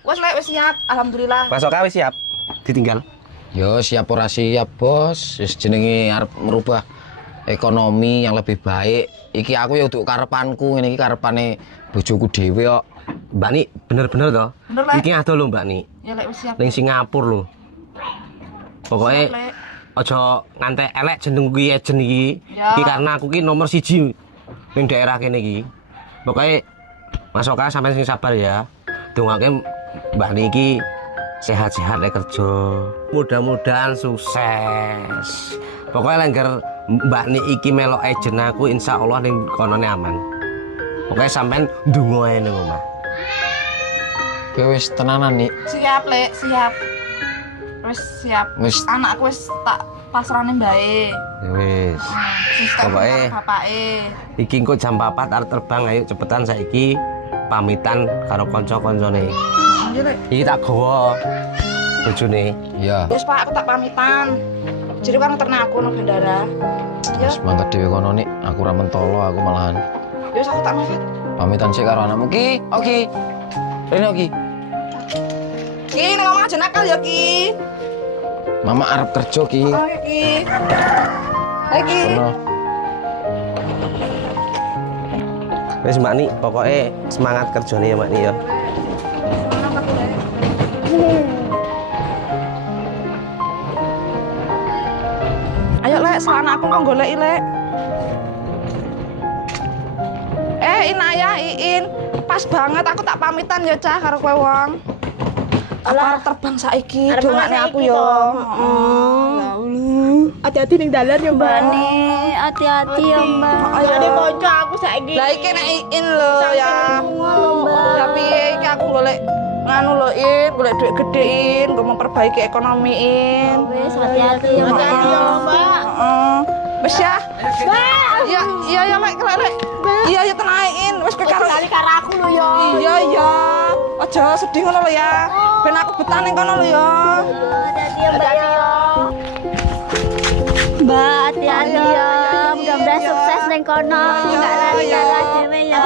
Wes lek wis siap, alhamdulillah. Mas Oka wis siap. Ditinggal. Yo siap ora siap, Bos. Wis jenenge arep merubah ekonomi yang lebih baik. Iki aku ya untuk karepanku, ngene iki karepane bojoku dhewe kok. Mbak Ni, bener-bener toh. Bener, Lek. Iki ado lho Mbak Ni. Ya lek wis siap. Ning Singapura lho. Pokoknya Siap, Lek. aja ngantek elek jenengku iki ejen iki. Ya. Iki karena aku ki nomor 1 ning daerah kene iki. Pokoknya Mas Oka sampean sing sabar ya. Dongake Mbak Ni iki sehat-sehat lek kerja. Mudah-mudahan sukses. Pokoknya lengger Mbak Ni iki melok ejen aku insyaallah ning konone aman. Pokoknya sampean ndonga ae ning omah. Kowe wis tenanan nih. Siap, Lek, siap. Wis siap. Wis. Anakku wis tak pasrane mbae. Ya wis. Wis tak Bapake. bapake. Iki engko jam 4 arep terbang, ayo cepetan saiki pamitan karo kanca-kancane. Iya, Lek. Iki tak gawa bojone. Iya. Wis Pak, aku tak pamitan. Jadi kan ngeterna aku nang bandara. Ya, Wis mangkat dhewe kono nih. Aku ra mentolo aku malahan. wis aku tak pamit. Pamitan sih karo anakmu Ki. Oki. Rene Oki. Ki, nang omah aja nakal ya, Ki. Mama arep kerja Ki. Oh, ya, Ki. Hai, Ki. Kono. Wis Mbak Ni, pokoknya semangat kerjane ya Mbak Ni ya. Ayo, Lek, selana aku kok goleki, Lek. Inaya, Iin. Pas banget aku tak pamitan ya, Cah, karo kowe wong. Aku arep terbang saiki, Arep dongane saiki aku yo. toh. Heeh. Hati-hati ning dalan ya, Mbak. Hati-hati ya, Mbak. Ayo. Ada kanca aku saiki. Lah iki nek Iin lho ya. Mbak. Tapi iki aku golek nganu lho, In, golek duit gede, In, nggo memperbaiki ekonomi, In. Wis hati-hati ya, Mbak. Hati-hati ya, Mbak. Heeh. Wis ya. Mbak. Iya, iya ya, Lek, Lek. Iya ya tenain, wis karo Kali karo aku lho ya. Iya iya. Aja sedih ngono lho ya. Ben aku betah ning kono lho ya. Hati-hati ya, Mbak ya. Mbak, hati-hati Iya, ya. iya, iya, Mudah-mudahan iya. sukses ning kono. Iya, Enggak lari iya. kalah dhewe ya.